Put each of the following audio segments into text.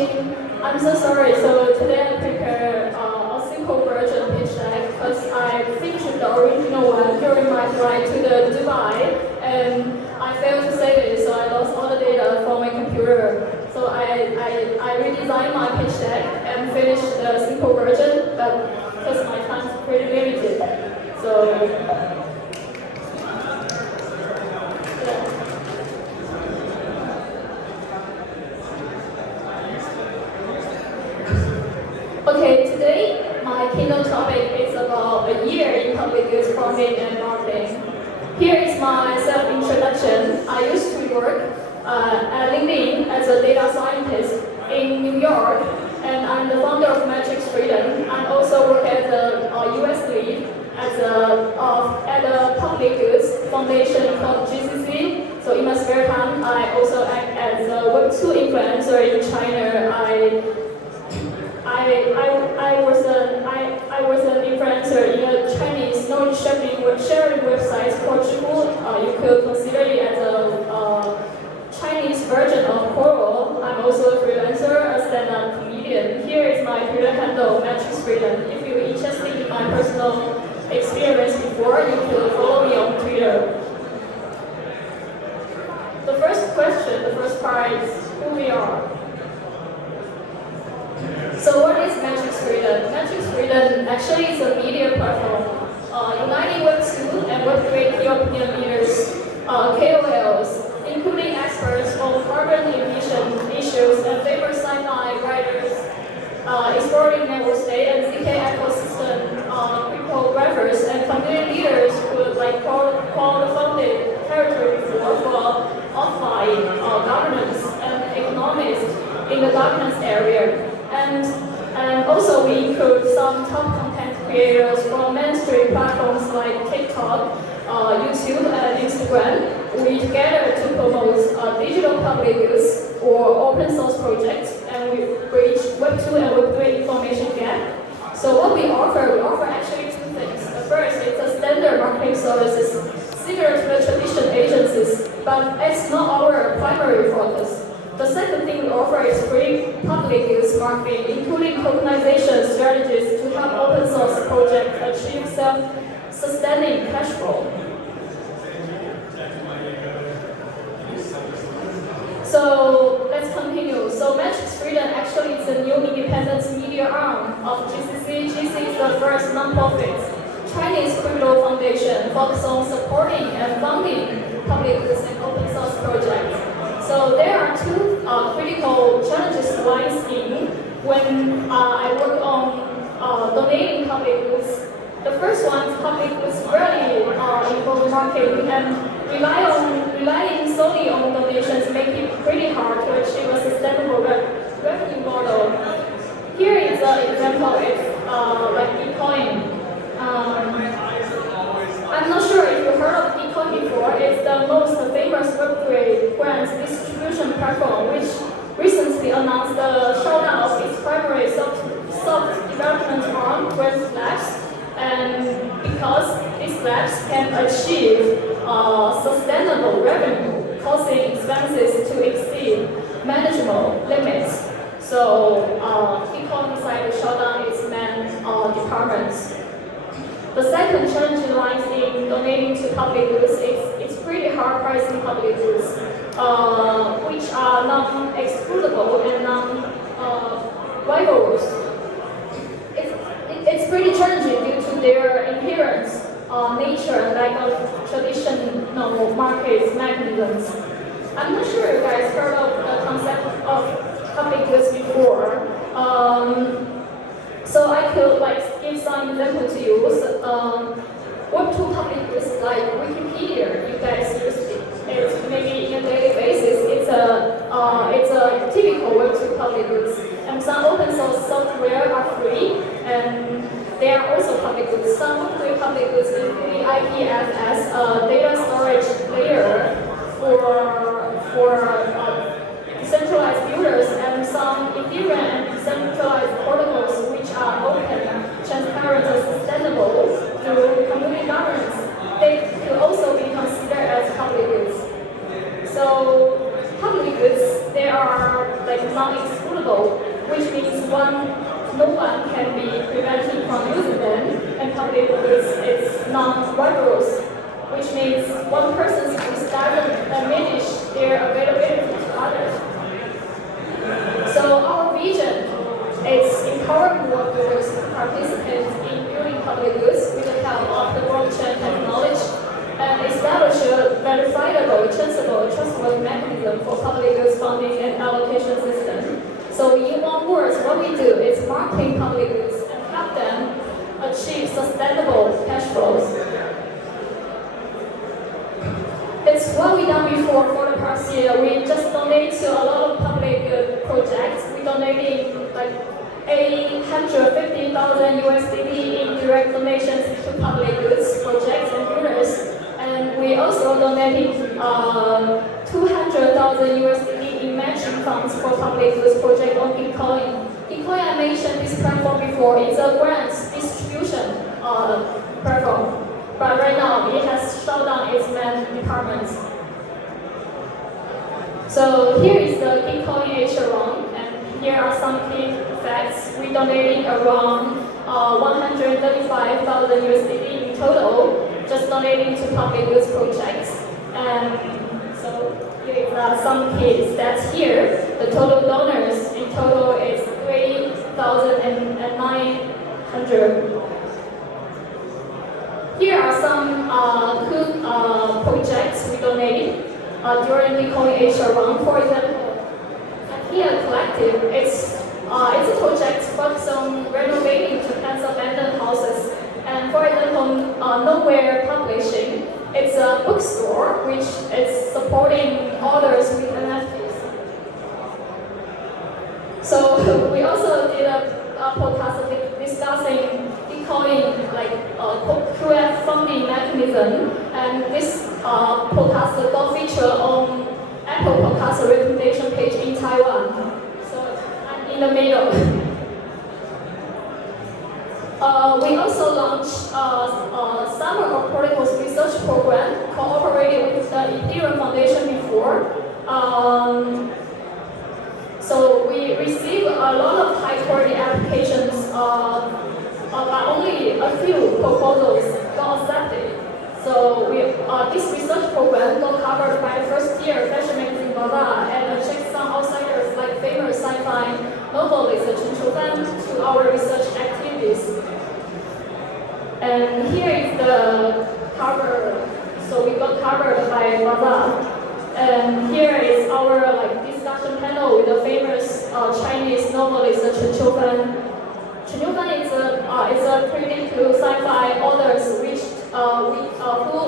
Yuxin. I'm so sorry. So today I prepared a simple version pitch deck because I finished the original one during my flight to the Dubai, and I failed to save it, so I lost all the data from my computer. So I redesigned my pitch deck and finished the simple version, but because my time is pretty limited, so. Okay, today my keynote topic is about a year in public goods funding and marketing. Here is my self-introduction. I used to work at LinkedIn as a data scientist in New York, and I'm the founder of Metrics Freedom. I also work as a US lead at a public goods foundation called GCC. So in my spare time, I also act as a Web2 influencer in China. I was an influencer in a Chinese knowledge sharing website called Zhihu. You could consider it as a Chinese version of Quora. I'm also a freelancer, a stand-up comedian. Here is my Twitter handle, Metrics Freedom. If you're interested in my personal experience before, you could follow me on Twitter. The first question, the first part is who we are. So what is Metrics Freedom? Metrics Freedom actually is a media platform uniting Web2 and Web3 key opinion leaders, KOLs, including experts on carbon emission issues and famous sci-fi writers, exploring network state and ZK ecosystem, cryptographers, and community leaders who like crowdfunded territory for offline governance and economics in the governance area. And also we include some top content creators from mainstream platforms like TikTok, YouTube, and Instagram. We together to promote digital public goods or open source projects, and we bridge Web2 and Web3 information gap. So what we offer actually two things. The first is a standard marketing services similar to the traditional agencies, but it's not our primary focus. The second thing we offer is free public goods marketing, including tokenization strategies to help open source projects achieve self-sustaining cash flow. So let's continue. So Metrics Freedom actually is a new independent media arm of GCC. GCC is the first non-profit Chinese crypto foundation focused on supporting and funding public goods and open source projects. So there are two critical challenges lies in when I work on donating public goods. The first one is public goods rarely involve marketing, and relying solely on donations make it pretty hard to achieve a sustainable revenue model. Here is an example of like Bitcoin. I'm not sure if you heard of Bitcoin before. It's the most famous Web3 grant distribution platform, which recently announced the shutdown of its primary soft development arm, Grant Labs, and because these labs can achieve sustainable revenue, causing expenses to exceed manageable limits. So Bitcoin decided to shut down its main departments. The second challenge lies in donating to public goods. It's pretty hard pricing public goods, which are non-excludable and non-rivalrous. It's pretty challenging due to their inherent nature and lack of traditional market mechanisms. I'm not sure you guys heard of the concept of public goods before. So I could give some example to you. Web2 public goods like Wikipedia, you guys use it maybe on a daily basis. It's a typical Web2 public goods. And some open source software are free, and they are also public goods. Some Web3 public goods include IPFS, a data storage layer for decentralized users, and some Ethereum and decentralized protocols which are open, transparent, and sustainable through community governance. They could also be considered no one can be prevented from using them, and public goods is non-rigorous, which means one person's use doesn't diminish their availability to others. So our vision is empowering workers to participate in building public goods with the help of the blockchain technology and establish a verifiable, traceable, trustworthy mechanism for public goods funding and allocation system. So in one word, what we do is marketing public goods and help them achieve sustainable cash flows. It's what we done before for the past year. We just donated to a lot of public projects. We donated like 850,000 USDT in direct donations to public goods projects and builders. And we also donated 200,000 USDT in matching funds for public goods project on Bitcoin. Bitcoin, I mentioned this platform before. It's a grant distribution platform. But right now, it has shut down its main department. So here is the Bitcoin H-Around, and here are some key facts. We donated around 135,000 USDT in total, just donating to public goods projects. And so here are some key stats here. The total donors in total is 3,900. Here are some good projects we donated during Bitcoin H-Around. For example, here Collective, it's a project focused on renovating Japan's abandoned houses. And for example, Nowhere Publishing, it's a bookstore which is supporting authors with NFTs. So we also did a podcast discussing Bitcoin, like QF funding mechanism, and this podcast got featured on Apple Podcast recommendation page in Taiwan. So I'm in the middle. We also launched a Summer of Protocols research program cooperating with the Ethereum Foundation before. So we received a lot of high-quality applications, but only a few proposals got accepted. So this research program got covered by the first-year fashion magazine Bazaar and attracted some outsiders like famous sci-fi novelist Chen Shufan to our research activities. And here is the cover. So we got covered by Bazaar. And here is our discussion panel with the famous Chinese novelist Chen Shufan. Chen Shufan is a pretty cool sci-fi authors which who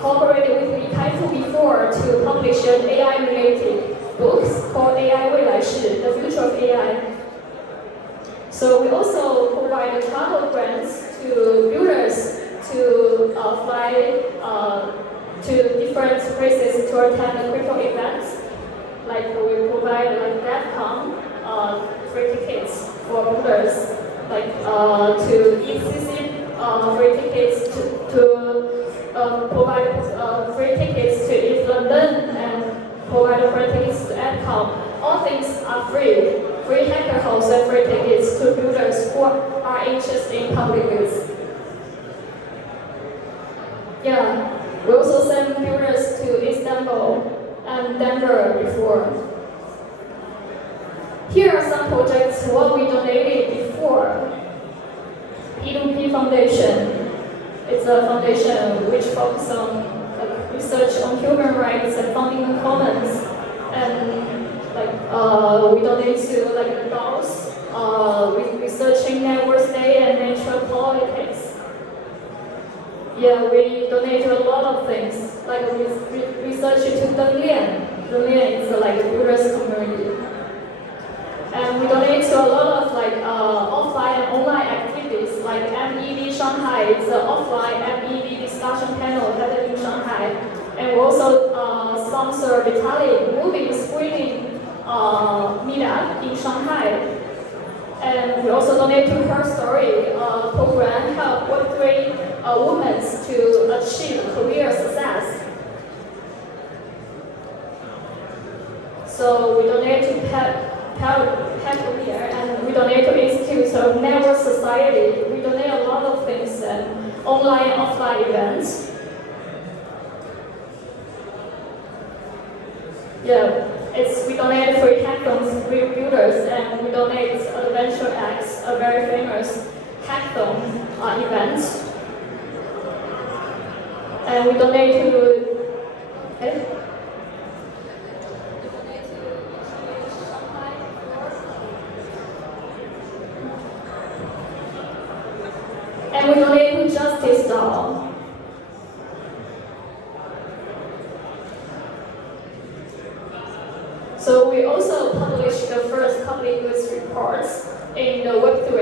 cooperated with Li Kaifu before to publish an AI-related books called AI 未来式, The Future of AI. So we also provide travel grants to builders to fly to different places to attend crypto events. Like we provide DevCon free tickets for builders, to ECC free tickets to provide free tickets to East London and provide free tickets to EdCom. All things are free. Free hacker house and free tickets to builders who are interested in public goods. Yeah, we also sent builders to Istanbul and Denver before. Here are some projects what we donated before. P2P Foundation. It's a foundation which focuses on research on human rights and founding the commons. And we donate to the DAOs, with researching network state and natural politics. Yeah, we donate to a lot of things, like research into Denglian. Denglian is a builders community. And we donate to a lot of offline and online activities, like MEV Shanghai. It's an offline MEV discussion panel held in Shanghai. And we also sponsor Vitalik movie screening meetup in Shanghai. And we also donate to Her Story program, help Web3 women to achieve career success. So we donate to peculiar, and we donate to Institute of Network Society. We donate a lot of things, online, offline events. Yeah, we donate free hackathons for builders, and we donate Adventure X, a very famous hackathon event. And we donate to and we donate to Justice Doll. So we also published the first public goods reports in the Web3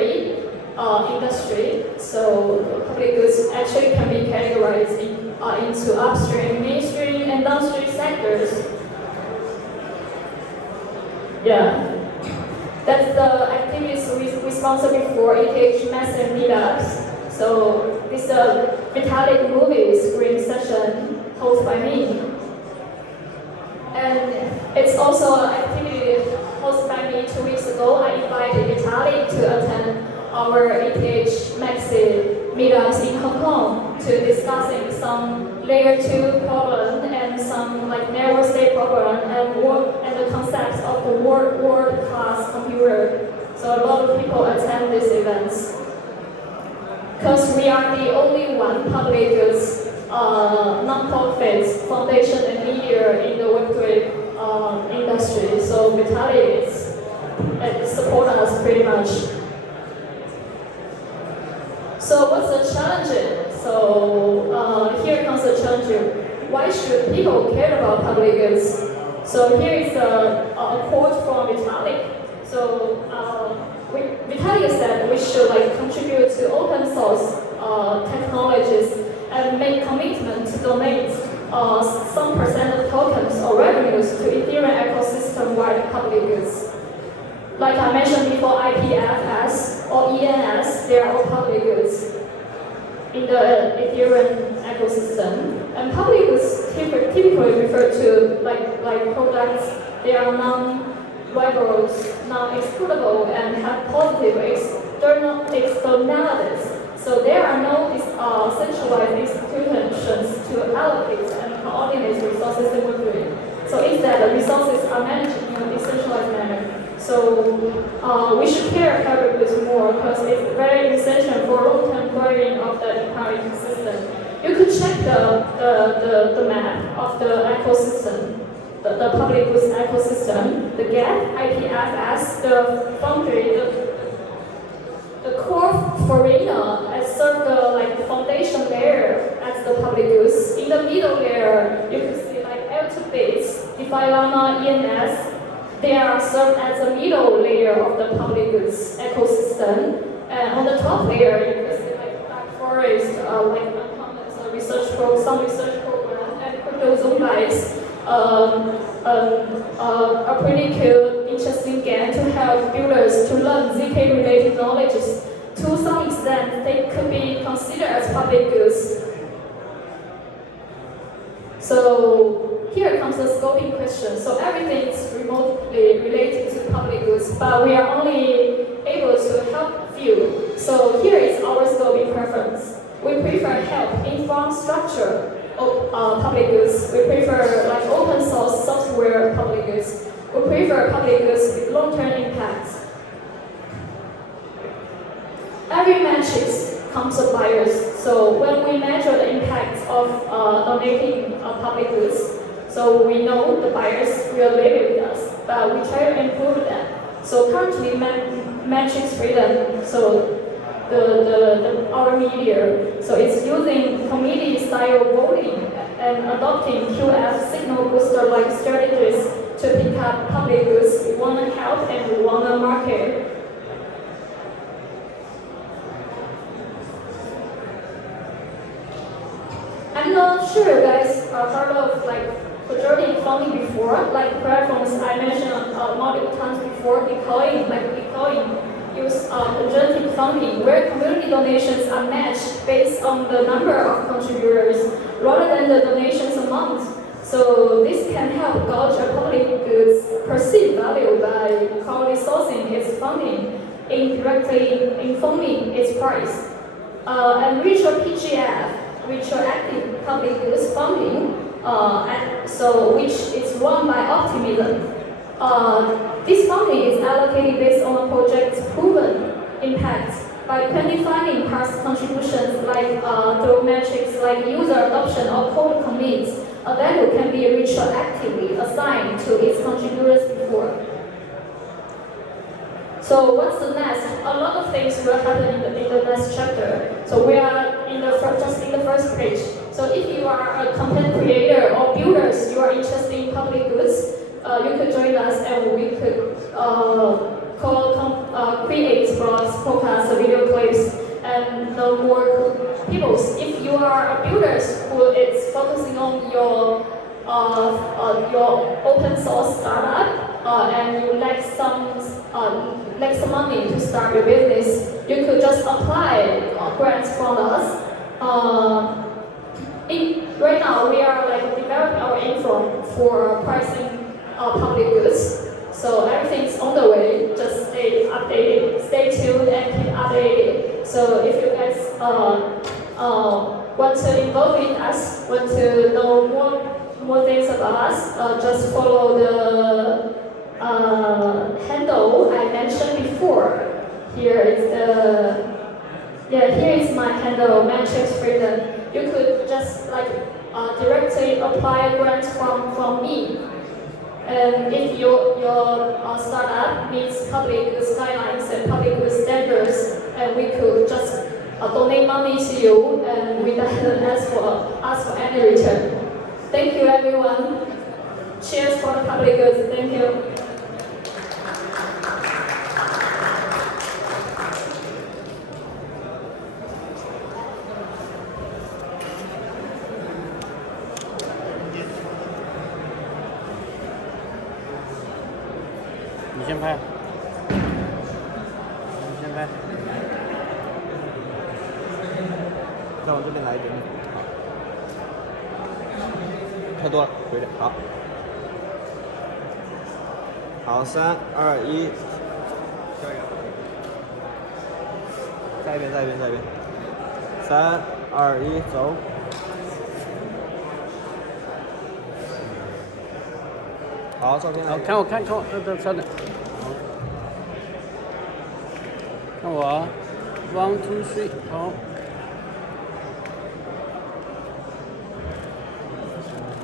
industry. So public goods actually can be categorized into upstream, mainstream, and downstream sectors. Yeah. That's the activities responsible for ETH massive meetups. So this is a Vitalik movie screen session hosted by me. And it's also an activity hosted by me 2 weeks ago. I invited Vitalik to attend our ETH Maxi meetups in Hong Kong to discussing some layer 2 problem and some network state problem and the concepts of the world-class computer. So a lot of people attend these events. Because we are the only one public goods non-profit foundation and media in the Web3 industry. So Vitalik support us pretty much. So what's the challenge? So here comes the challenge. Why should people care about public goods? So here is a quote from Vitalik. So Vitalik said we should contribute to open source technologies and make commitment to donate some percent of tokens or revenues to Ethereum ecosystem-wide public goods. Like I mentioned before, IPFS or ENS, they are all public goods in the Ethereum ecosystem. And public goods typically refer to like products. They are non-rivaled, non-excludable, and have positive externalities. So there are no centralized institutions to allocate and coordinate resources smoothly. So instead, the resources are managed in a decentralized manner. So we should care about this more because it's very essential for long-term thriving of the economic system. You could check the map of the ecosystem, the public goods ecosystem, the GAP, IPFS, the foundry, the core arena as serve the foundation layer as the public goods. In the middle layer, you can see L2 bits, DeFi Llama, ENS. They are served as the middle layer of the public goods ecosystem. And on the top layer, you can see Black Forest, some research program, and crypto Zombies. A pretty cool, interesting game to help builders to learn ZK-related knowledges. To some extent, they could be considered as public goods. So here comes the scoping question. So everything is remotely related to public goods, but we are only able to help few. So here is our scoping preference. We prefer help informed structure of public goods. We prefer open source software public goods. We prefer public goods with long-term impacts. Every matrix comes with bias. So when we measure the impact of donating public goods, so we know the buyers will live with us, but we try to improve that. So currently, matrix freedom, so our media, so it's using committee-style voting and adopting QF signal booster-like strategies to pick up public goods we want to help and we want to market. I'm not sure you guys are heard of projecting funding before, platforms I mentioned multiple times before, Bitcoin use projecting funding where community donations are matched based on the number of contributors rather than the donations amount. So this can help gauge a public good's perceived value by crowdsourcing its funding, indirectly informing its price. And retroPGF, retroactive public goods funding, which is run by Optimism. This funding is allocated based on a project's proven impact by quantifying past contributions like through metrics like user adoption or code commits. A value can be retroactively assigned to its contributors before. So what's the next? A lot of things will happen in the next chapter. So we are just in the first page. So if you are a content creator or builders, you are interested in public goods, you could join us and we could create blogs, podcasts, video clips, and know more people. If you are a builder who is focusing on your open source startup and you lack some money to start your business, you could just apply grants from us. Right now, we are developing our info for pricing public goods. So everything's on the way. Just stay updated, stay tuned, and keep updated. So if you guys want to involve with us, want to know more things about us, just follow the handle I mentioned before. Here is my handle, Matrix Freedom. You could just directly apply a grant from me. And if your startup meets public goods guidelines and public goods standards, and we could just donate money to you, and we doesn't ask for any return. Thank you, everyone. Cheers for the public goods. Thank you.你先拍，再往这边来一点点，太多了，回点，好，好，3、2、1，再一遍，3、2、1，走。好，照片来。看我，稍等。看我，1、2、3，好。